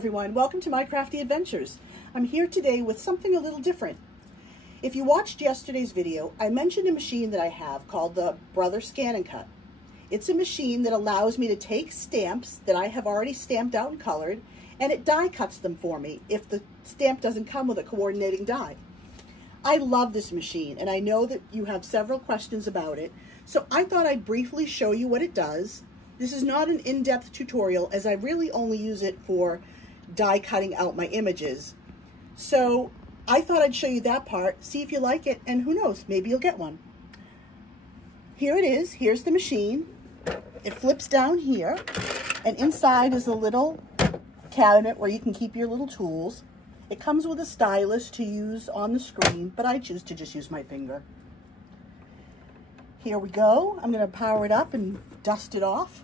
everyone, welcome to My Crafty Adventures. I'm here today with something a little different. If you watched yesterday's video, I mentioned a machine that I have called the Brother Scan and Cut. It's a machine that allows me to take stamps that I have already stamped out and colored, and it die cuts them for me if the stamp doesn't come with a coordinating die. I love this machine, and I know that you have several questions about it, so I thought I'd briefly show you what it does. This is not an in-depth tutorial, as I really only use it for die cutting out my images. So I thought I'd show you that part, see if you like it, and who knows, maybe you'll get one. Here it is. Here's the machine. It flips down here, and inside is a little cabinet where you can keep your little tools. It comes with a stylus to use on the screen, but I choose to just use my finger. Here we go. I'm going to power it up and dust it off.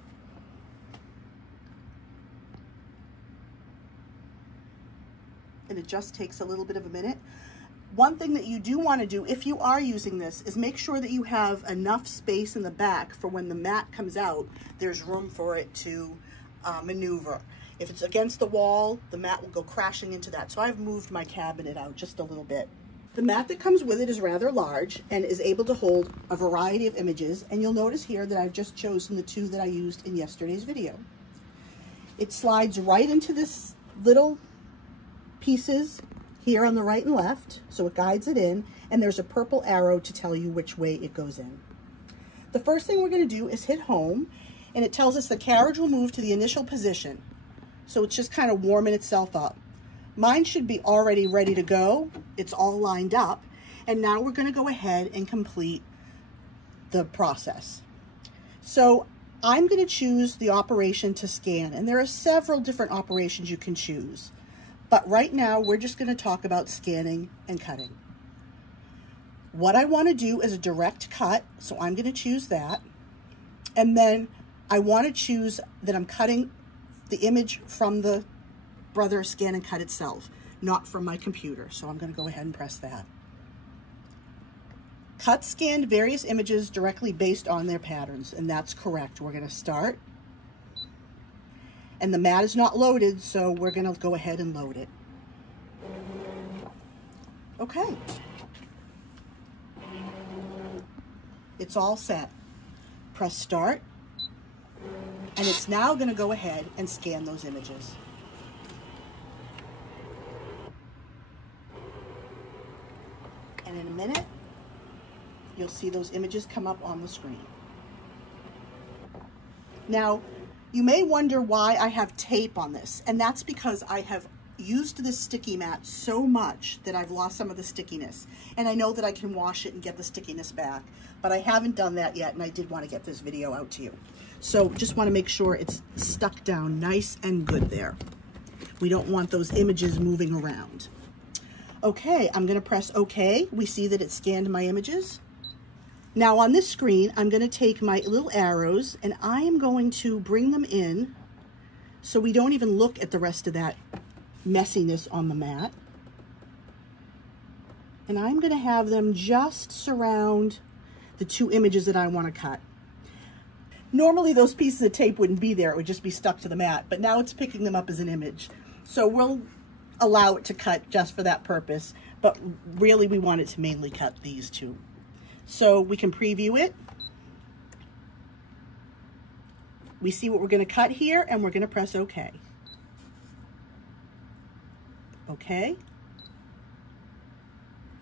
And it just takes a little bit of a minute. One thing that you do want to do if you are using this is make sure that you have enough space in the back for when the mat comes out, there's room for it to maneuver. If it's against the wall, the mat will go crashing into that. So I've moved my cabinet out just a little bit. The mat that comes with it is rather large and is able to hold a variety of images. And you'll notice here that I've just chosen the two that I used in yesterday's video. It slides right into this little pieces here on the right and left, so it guides it in, and there's a purple arrow to tell you which way it goes in. The first thing we're going to do is hit home, and it tells us the carriage will move to the initial position. So it's just kind of warming itself up. Mine should be already ready to go. It's all lined up, and now we're going to go ahead and complete the process. So I'm going to choose the operation to scan, and there are several different operations you can choose. But right now, we're just going to talk about scanning and cutting. What I want to do is a direct cut, so I'm going to choose that. And then I want to choose that I'm cutting the image from the Brother Scan and Cut itself, not from my computer. So I'm going to go ahead and press that. Cut scanned various images directly based on their patterns, and that's correct. We're going to start. And the mat is not loaded, so we're going to go ahead and load it. Okay. It's all set. Press start. And it's now going to go ahead and scan those images. And in a minute, you'll see those images come up on the screen. Now, you may wonder why I have tape on this, and that's because I have used this sticky mat so much that I've lost some of the stickiness. And I know that I can wash it and get the stickiness back, but I haven't done that yet, and I did want to get this video out to you. So just want to make sure it's stuck down nice and good there. We don't want those images moving around. Okay, I'm going to press OK. We see that it scanned my images. Now on this screen, I'm going to take my little arrows and I am going to bring them in so we don't even look at the rest of that messiness on the mat. And I'm going to have them just surround the two images that I want to cut. Normally those pieces of tape wouldn't be there, it would just be stuck to the mat, but now it's picking them up as an image. So we'll allow it to cut just for that purpose, but really we want it to mainly cut these two. So we can preview it. We see what we're going to cut here, and we're going to press OK. OK.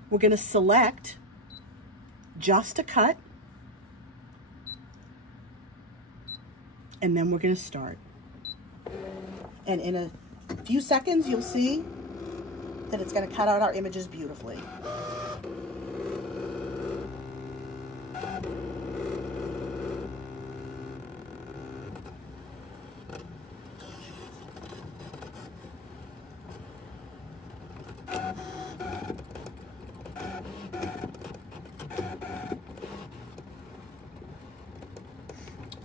We're going to select just a cut, and then we're going to start. And in a few seconds, you'll see that it's going to cut out our images beautifully.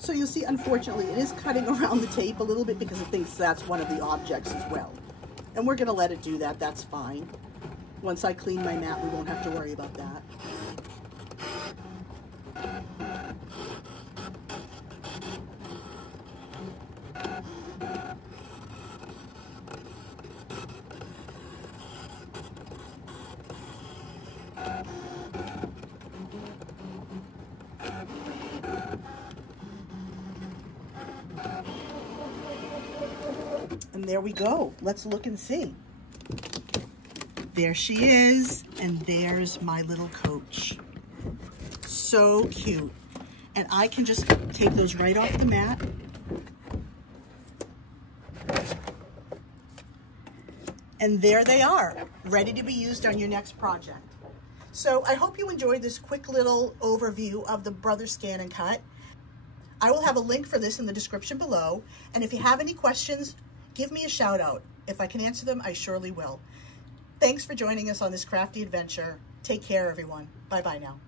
So you'll see, unfortunately, it is cutting around the tape a little bit because it thinks that's one of the objects as well. And we're going to let it do that. That's fine. Once I clean my mat, we won't have to worry about that. And there we go. Let's look and see. There she is, and there's my little coach. So cute. And I can just take those right off the mat. And there they are, ready to be used on your next project. So I hope you enjoyed this quick little overview of the Brothers Scan and Cut. I will have a link for this in the description below. And if you have any questions, give me a shout out. If I can answer them, I surely will. Thanks for joining us on this crafty adventure. Take care, everyone. Bye-bye now.